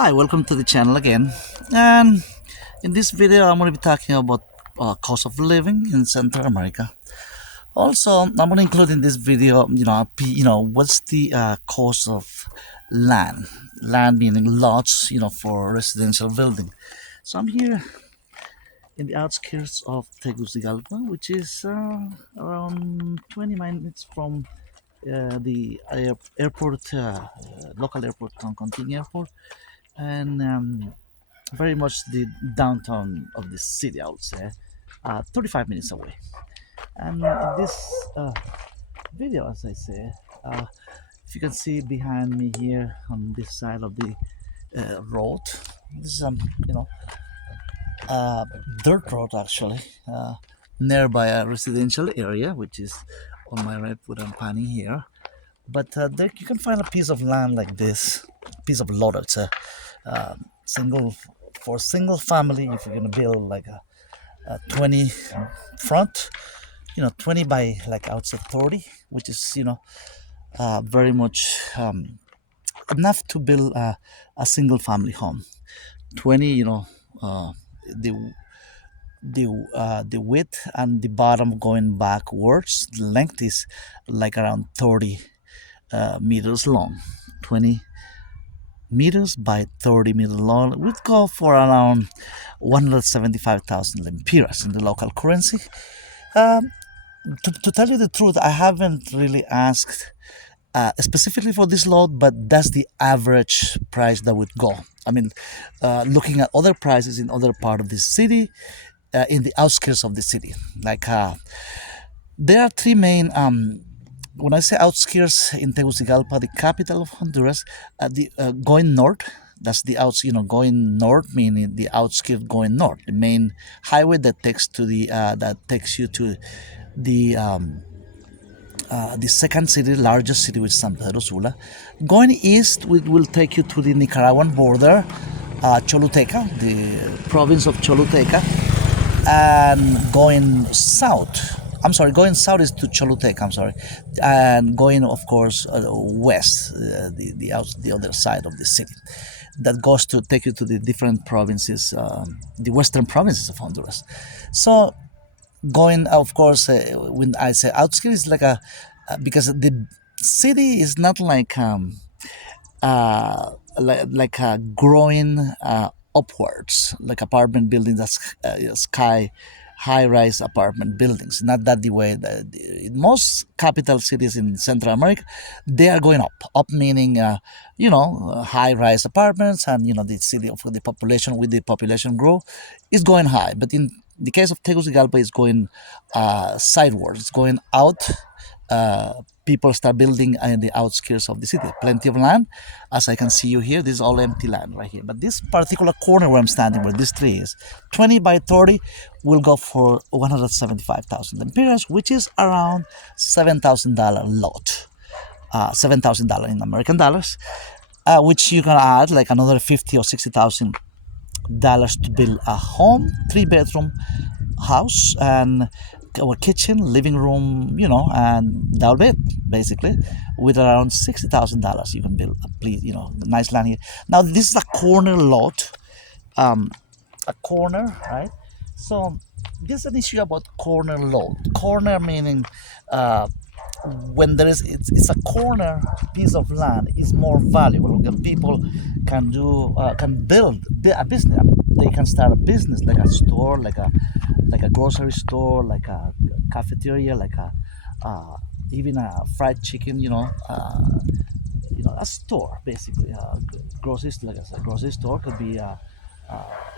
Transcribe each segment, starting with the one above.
Hi, welcome to the channel again. And in this video, I'm going to be talking about cost of living in Central America. Also, I'm going to include in this video, what's the cost of land? Land meaning lots, for residential building. So I'm here in the outskirts of Tegucigalpa, which is around 20 minutes from the airport, local airport, Toncontin Airport, and very much the downtown of the city, I would say, 35 minutes away. And in this video, as I say, if you can see behind me here on this side of the road, this is you know uh, dirt road actually, nearby a residential area, which is on my right what I'm panning here. But there you can find a piece of land like this, piece of lot. It's a single for a single family. If you're gonna build like a 20 front, 20 by like outside 30, which is very much enough to build a single family home. 20, uh, the the width and the bottom going backwards. The length is like around 30 meters long. 20 meters by 30 meters long would go for around 175,000 lempiras in the local currency. Um, to tell you the truth, I haven't really asked specifically for this lot, but that's the average price that would go. I mean, looking at other prices in other part of the city, in the outskirts of the city, like there are three main. When I say outskirts in Tegucigalpa, the capital of Honduras, the going north. That's the outs. Going north meaning the outskirts going north. The main highway that takes to that takes you to the second city, largest city, which is San Pedro Sula. Going east, will take you to the Nicaraguan border, Choluteca, the province of Choluteca, and going south is to Choluteca, I'm sorry, and going, of course, west, the other side of the city. That goes to take you to the different provinces, the western provinces of Honduras. So going, of course, when I say outskirts, like because the city is not like growing upwards, like apartment buildings, that's sky high rise apartment buildings. Not that the way that in most capital cities in Central America, they are going up meaning high rise apartments, and the city of the population, with the population growth, is going high. But in the case of Tegucigalpa, it's going sidewards, it's going out. People start building in the outskirts of the city. Plenty of land. As I can see you here, this is all empty land right here. But this particular corner where I'm standing, where this tree is, 20 by 30, will go for 175,000 lempiras, which is around $7,000 lot. $7,000 in American dollars, which you can add like another 50 or 60,000 dollars to build a home, 3-bedroom house, and our kitchen, living room, and double bed, basically, with around $60,000. You can build nice land here. Now this is a corner lot, a corner, right? So this is an issue about corner lot. Corner meaning when it's a corner piece of land is more valuable because people can build a business. I mean, they can start a business like a store, like a grocery store, like a cafeteria, like even a fried chicken, a store basically. Grocery, like I said, grocery store could be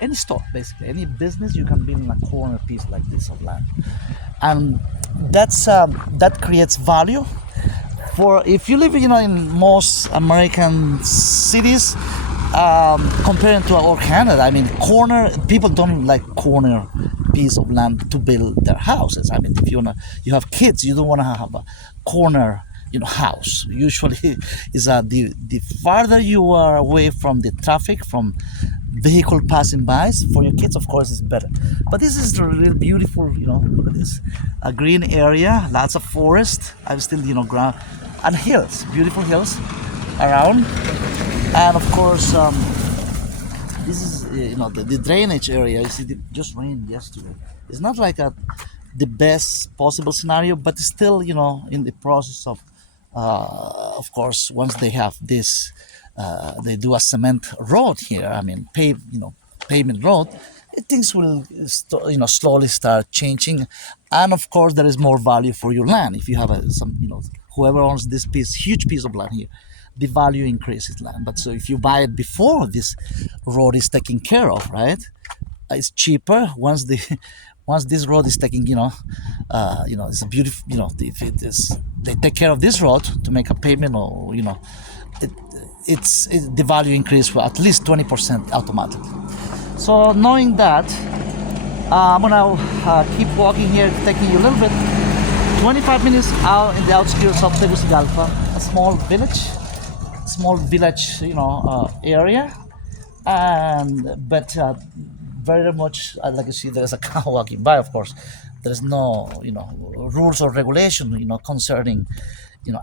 any store, basically any business. You can build in a corner piece like this of land, and that creates value. For if you live in most American cities, comparing to our Canada, I mean, corner people don't like corner piece of land to build their houses. I mean, if you have kids, you don't want to have a corner house. Usually is the farther you are away from the traffic, from vehicle passing by, for your kids, of course, is better. But this is really beautiful. Look at this, a green area, lots of forest. I'm still ground and hills, beautiful hills around. And of course, this is the drainage area. You see, it just rained yesterday. It's not like the best possible scenario, but it's still in the process of course, once they have this, they do a cement road here. I mean, pavement road. Things will slowly start changing, and of course there is more value for your land if you have some whoever owns this huge piece of land here, the value increases land. But so if you buy it before this road is taken care of, right, it's cheaper once the once this road is taken, it's a beautiful, if it is, they take care of this road to make a payment, or it, the value increase for at least 20% automatically. So knowing that, I'm gonna keep walking here, taking you a little bit, 25 minutes out in the outskirts of Tegucigalpa, a small village, area, and but very much, like you see, there's a cow walking by. Of course, there's no, rules or regulation, concerning,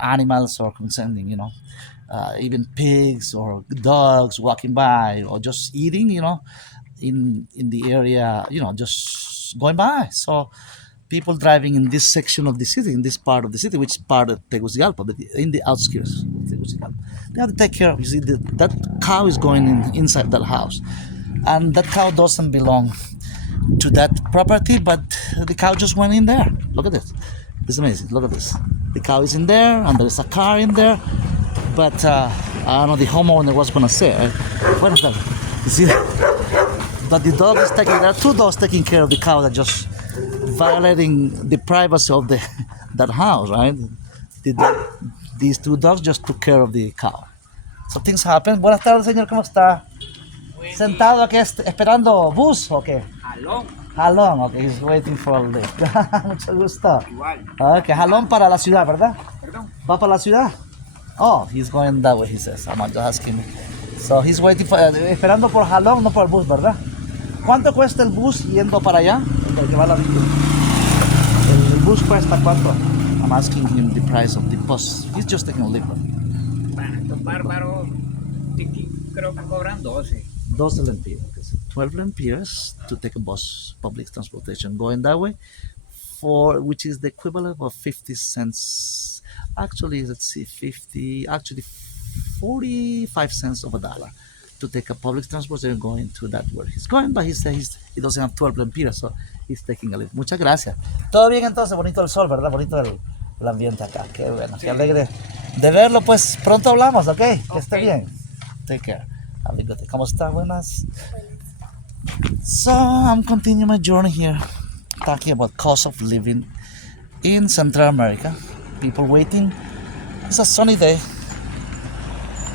animals, or concerning, even pigs or dogs walking by or just eating, in the area, just going by. So people driving in this section of the city, in this part of the city, which is part of Tegucigalpa, but in the outskirts of Tegucigalpa, they have to take care of. You see, that cow is going inside that house, and that cow doesn't belong to that property, but the cow just went in there. Look at this. It's amazing. Look at this. The cow is in there, and there's a car in there. But I don't know, the homeowner was gonna say, right? You see, but the dog is taking. There are two dogs taking care of the cow that just violating the privacy of that house, right? These two dogs just took care of the cow. So things happen. Buenas tardes, señor. ¿Cómo está? Sentado aquí esperando bus, ¿o qué? Jalón, ok, he's waiting for a lift. Mucho gusto. Igual. Ok, jalón para la ciudad, ¿verdad? Perdón. ¿Va para la ciudad? Oh, he's going that way, he says. I'm just asking. So he's waiting for, esperando por jalón, no por el bus, ¿verdad? ¿Cuánto cuesta el bus yendo para allá? El que va a la el bus cuesta cuánto? I'm asking him the price of the bus. He's just taking a lift. Bueno, estos bárbaros creo que cobran 12. 12 lempiras. 12 lempiras to take a bus, public transportation, going that way, for which is the equivalent of 50 cents. Actually, let's see, 45 cents of a dollar to take a public transportation going to that where he's going, but he says he doesn't have 12 lempiras, so he's taking a lift. Muchas gracias. Todo bien entonces, bonito el sol, ¿verdad? Bonito el ambiente acá. Qué bueno, qué alegre de verlo. Pues pronto hablamos, ¿ok? Que esté bien. Take care. ¿Cómo está? Buenas. So I'm continuing my journey here, talking about cost of living in Central America. People waiting. It's a sunny day.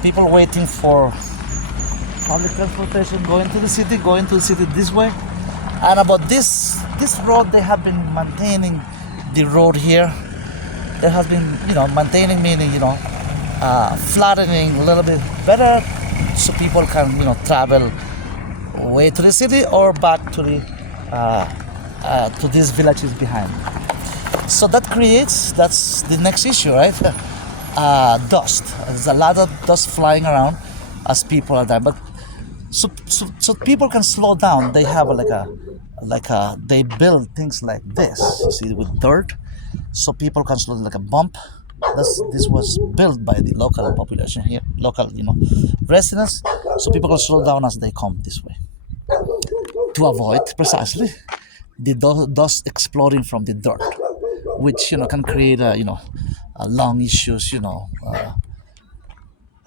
People waiting for public transportation, going to the city this way. And about this road, they have been maintaining the road here. There has been, maintaining, meaning, flattening a little bit better, so people can, travel way to the city or back to these villages behind. So that's the next issue, right? Dust. There's a lot of dust flying around as people are there, but so people can slow down. They have they build things like this, you see, with dirt, so people can slow, like a bump. This was built by the local population here, local, residents, so people can slow down as they come this way to avoid precisely the dust exploding from the dirt, which can create lung issues,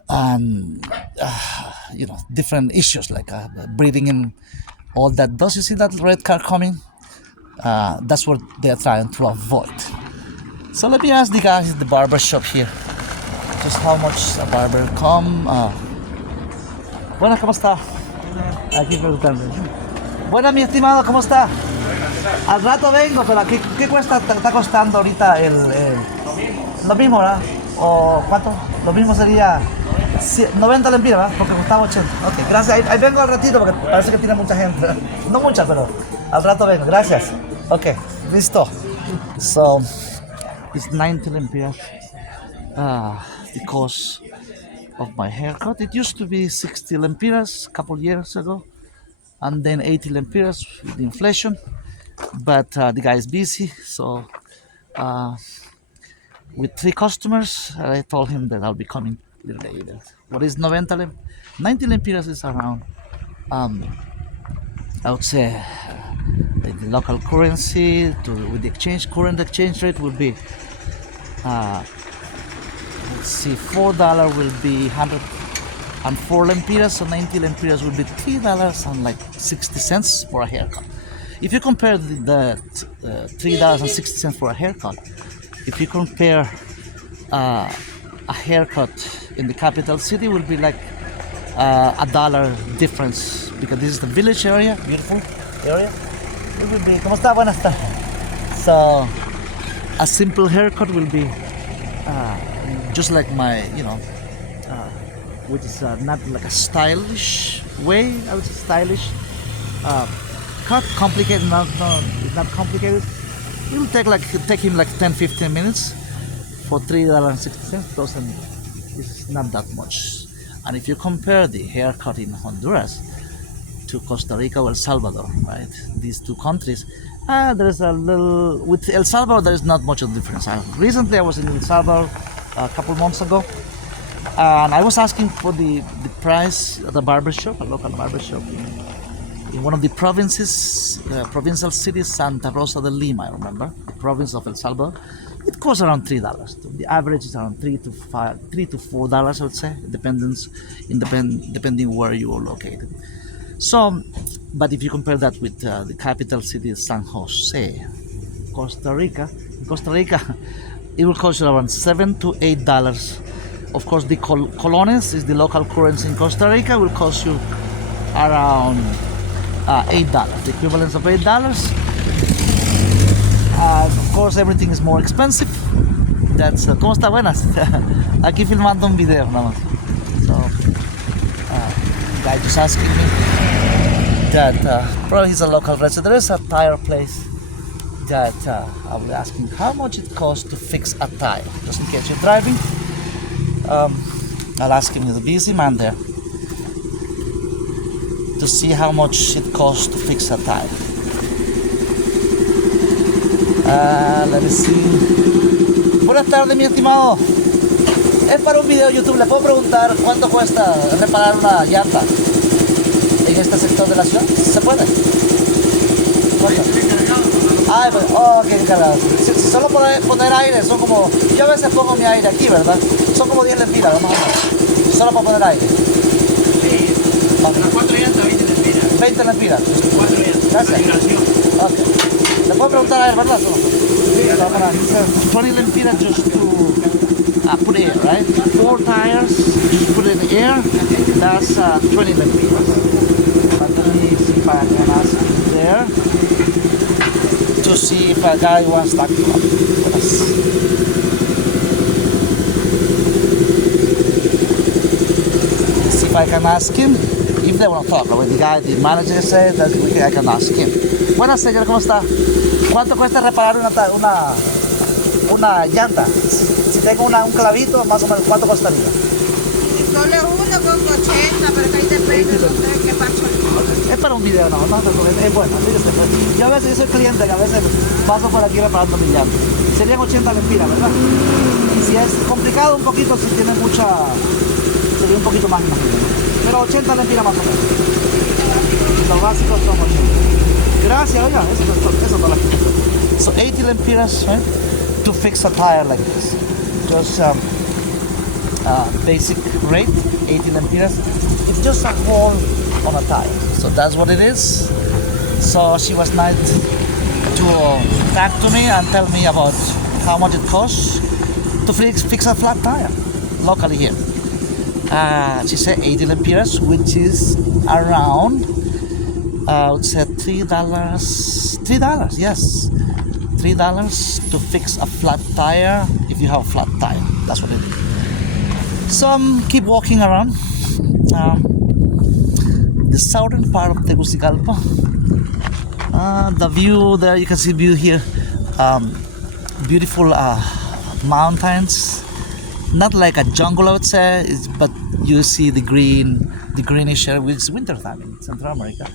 and different issues like breathing in all that dust. You see that red car coming? That's what they're trying to avoid. So let me ask the guys at the barber shop here just how much a barber come. Buenas, ¿cómo está? Aquí preguntando. Buenas, mi estimado, ¿cómo está? Al rato vengo, pero ¿qué cuesta, está costando ahorita lo mismo, ¿verdad? ¿O cuánto? Lo mismo sería 90 lempiras, ¿verdad? Porque costaba 80. Ok, gracias. Ahí vengo al ratito porque parece que tiene mucha gente. No mucha, pero al rato vengo. Gracias. Ok, listo. So, it's 90 lempiras. The cost of my haircut. It used to be 60 lempiras a couple years ago. and then 80 lempiras with the inflation. But the guy is busy, so uh, with three customers, I told him that I'll be coming a little later. What is 90 lempiras is around, um, I would say, like the local currency with the current exchange rate will be, let's see, $4 will be 104 lempiras, so 90 lempiras will be $3 and like 60 cents for a haircut. If you compare the $3.60 for a haircut, if you compare a haircut in the capital city, will be like a dollar difference because this is the village area, beautiful area. It will be, ¿cómo está? Buenas tardes. So a simple haircut will be just like my, which is not like a stylish way. I would say stylish cut. Complicated, it's not complicated. It will take him like 10-15 minutes for $3.60. Doesn't It's not that much. And if you compare the haircut in Honduras to Costa Rica or El Salvador, right? These two countries, there's a little. With El Salvador, there is not much of a difference. Recently, I was in El Salvador a couple months ago, and I was asking for the price at the barber shop, a local barber shop in one of the provinces, provincial cities, Santa Rosa de Lima. I remember the province of El Salvador. It costs around $3. The average is around $3 to $4. I would say, depending where you are located. So, but if you compare that with the capital city, San Jose, Costa Rica, it will cost you around $7 to $8. Of course, the colones is the local currency in Costa Rica, will cost you around $8, the equivalent of $8. Of course, everything is more expensive. That's ¿Cómo está? Buenas. Aquí filmando un video nada más. So, guy just asking me that probably he's a local resident. There is a tire place that I will ask him how much it costs to fix a tire, just in case you're driving. I'll ask him, he's a busy man there, to see how much it costs to fix a tire. Let me see. Buenas tardes, mi estimado. Es para un video YouTube. ¿Le puedo preguntar cuánto cuesta reparar una llanta en este sector de la ciudad? ¿Se puede? Ah, pues, ok, encargado. Si solo poner aire, son como... Yo a veces pongo mi aire aquí, ¿verdad? Son como 10 lempiras, más o menos. Solo para poner aire. Sí, okay. las 4 llantas, 20 lempiras. 20 lempiras. 4 llantas. Gracias. Okay. ¿Le puedo preguntar a él, verdad? Sí. 20 lempiras just to put air, right? 4 tires, just put in air, that's 20 lempiras. But let me see if I can ask there to see if a guy wants that club with us. See if I can ask him if they want to talk. With the guy, the manager said that I can ask him. Buenas, señor, ¿cómo está? ¿Cuánto cuesta reparar una llanta? Si tengo un clavito, más o menos, ¿cuánto costaría? Solo uno con 80, pero que ahí depende de qué paso. Es para un video, no, es bueno, fíjese. Yo a veces soy cliente, que a veces paso por aquí reparando mi llanta. Serían 80 lempiras, ¿verdad? Y si es complicado un poquito, si tiene mucha, sería un poquito más, imagino. Pero 80 lempiras más o menos. Los básicos son 80. Gracias, oiga, eso no la quito. So 80 lempiras, right? To fix a tire like this. Just basic rate, 80 lempiras. It's just a hole on a tire. So that's what it is. So she was nice to talk to me and tell me about how much it costs to fix a flat tire locally here. She said 80 lempiras, which is around, I would say $3. $3, yes. $3 to fix a flat tire if you have a flat tire. That's what it is. So keep walking around the southern part of Tegucigalpa. The view there, you can see view here. Beautiful mountains. Not like a jungle, I would say, but you see the greenish area. It's winter time in Central America.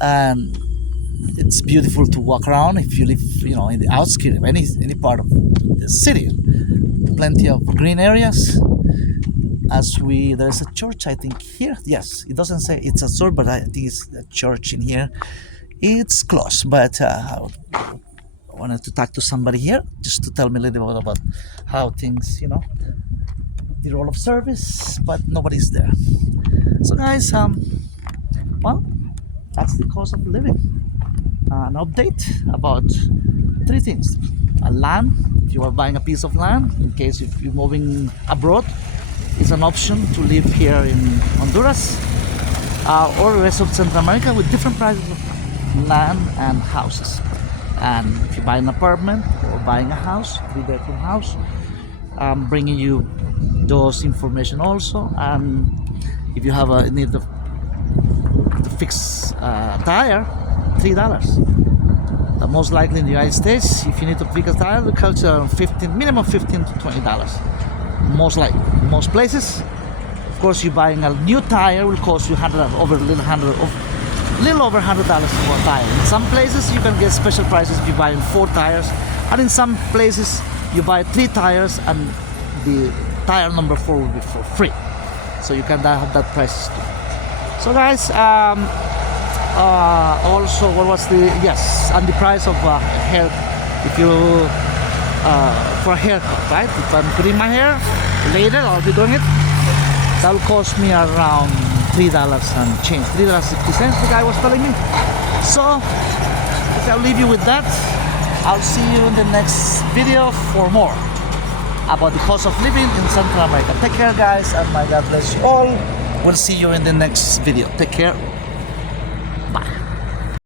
and it's beautiful to walk around if you live, in the outskirts of any part of the city. Plenty of green areas. There's a church, I think, here. Yes, it doesn't say it's a church, but I think it's a church in here. It's close, but I wanted to talk to somebody here just to tell me a little bit about how things, the role of service, but nobody's there. So, guys, well, that's the cost of living. An update about three things: a land, if you are buying a piece of land, in case if you're moving abroad, it's an option to live here in Honduras or the rest of Central America with different prices of land and houses. And if you buy an apartment or buying a house, 3-bedroom house, I'm bringing you those information also. And if you have a need to fix a tire, $3. Most likely in the United States, if you need to fix a tire, it costs minimum $15 to $20. Most places, of course, you're buying a new tire will cost you little over $100 for a tire. In some places, you can get special prices if you're buying 4 tires, and in some places, you buy 3 tires, and the tire number 4 will be for free. So you can have that price too. So, guys, also, what was and the price of hair, if you for a haircut, right? If I'm putting my hair later, I'll be doing it. That will cost me around $3 and change, $3.60. The guy was telling me. So, I'll leave you with that. I'll see you in the next video for more about the cost of living in Central America. Take care, guys, and my God bless you all. We'll see you in the next video. Take care.